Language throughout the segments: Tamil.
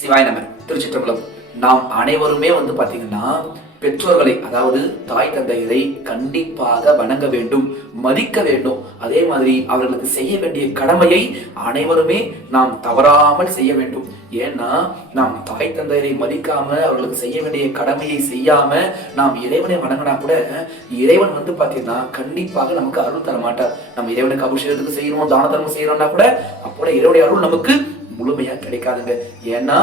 சிவாய் நம. திருச்சிற்றம்பலம். நாம் அனைவருமே பாத்தீங்கன்னா பெற்றோர்களை, அதாவது தாய் தந்தையரை கண்டிப்பாக வணங்க வேண்டும், மதிக்க வேண்டும். அதே மாதிரி அவர்களுக்கு செய்ய வேண்டிய கடமையை அனைவருமே நாம் தவறாமல் செய்ய வேண்டும். ஏன்னா நாம் தாய் தந்தையரை மதிக்காம அவர்களுக்கு செய்ய வேண்டிய கடமையை செய்யாம நாம் இறைவனை வணங்கினா கூட இறைவன் பாத்தீங்கன்னா கண்டிப்பாக நமக்கு அருள் தர மாட்டார். நம்ம இறைவனுக்கு அபிஷேகத்துக்கு செய்யணும், தான தர்மம் செய்யறோம்னா கூட அப்போட இறைவனுடைய அருள் நமக்கு முழுமையா கிடைக்காதுங்க. ஏன்னா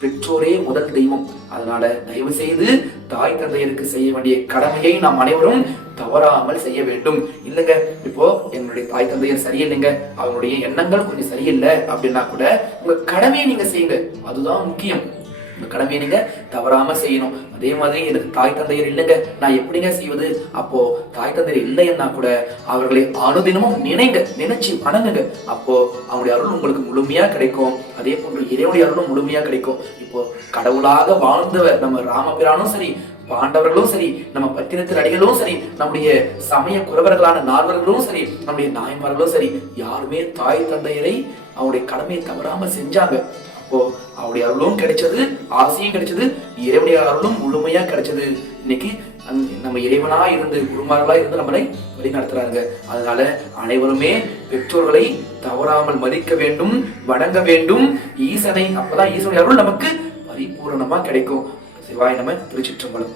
பெற்றோரே முதல் தெய்வம். அதனால தயவு செய்து தாய் தந்தையருக்கு செய்ய வேண்டிய கடமையை நாம் அனைவரும் தவறாமல் செய்ய வேண்டும். இல்லைங்க, இப்போ என்னுடைய தாய் தந்தையர் சரியில்லைங்க, அவங்களுடைய எண்ணங்கள் கொஞ்சம் சரியில்லை அப்படின்னா கூட உங்க கடமையை நீங்க செய்யுங்க. அதுதான் முக்கியம். உங்க கடமையை நீங்க தவறாம செய்யணும். அதே மாதிரி எனக்கு தாய் தந்தையர் இல்லைங்க, நான் எப்படிங்க செய்வது? அப்போ தாய் தந்தையர் இல்லைன்னா கூட அவர்களை அனுதினமும் நினைச்சு வணங்குங்க. அப்போ அவங்களுடைய அருள் உங்களுக்கு முழுமையா கிடைக்கும். அதே போன்று இறைவனுடைய அருளும் முழுமையா கிடைக்கும். இப்போ கடவுளாக வாழ்ந்தவர் நம்ம ராமபிரானும் சரி, பாண்டவர்களும் சரி, நம்ம பத்தினத்தில் அடிகளும் சரி, நம்முடைய சமய குறவர்களான நால்வர்களும் சரி, நம்முடைய நாயன்மார்களும் சரி, யாருமே தாய் தந்தையரை அவருடைய கடமையை தவறாம செஞ்சாங்க. அப்போ அவருடைய அருளும் கிடைச்சது, ஆசையும் கிடைச்சது, இறைவனுடைய அருளும் முழுமையா கிடைச்சது. இன்னைக்கு நம்ம இறைவனா இருந்து குருமார்களா இருந்து நம்மளை வழி நடத்துறாங்க. அதனால அனைவருமே பெற்றோர்களை தவறாமல் மதிக்க வேண்டும், வணங்க வேண்டும். ஈசனை, அப்பதான் ஈசனுடைய அருள் நமக்கு பரிபூரணமா கிடைக்கும். சிவாய நம. திருச்சிற்றம்பலம்.